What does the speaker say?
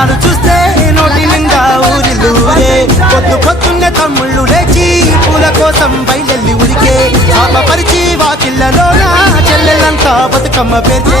నాడు చూస్తే నోటి నిండా ఊరిల్లూరే. పొద్దు పొద్దున్నే తమ్ముళ్ళు లేచి పూల కోసం బయలెల్లి ఉరికే. పాప పరిచి వాకిళ్ళలోనా చెల్లెలంతా బతుకమ్మ పెరిచే.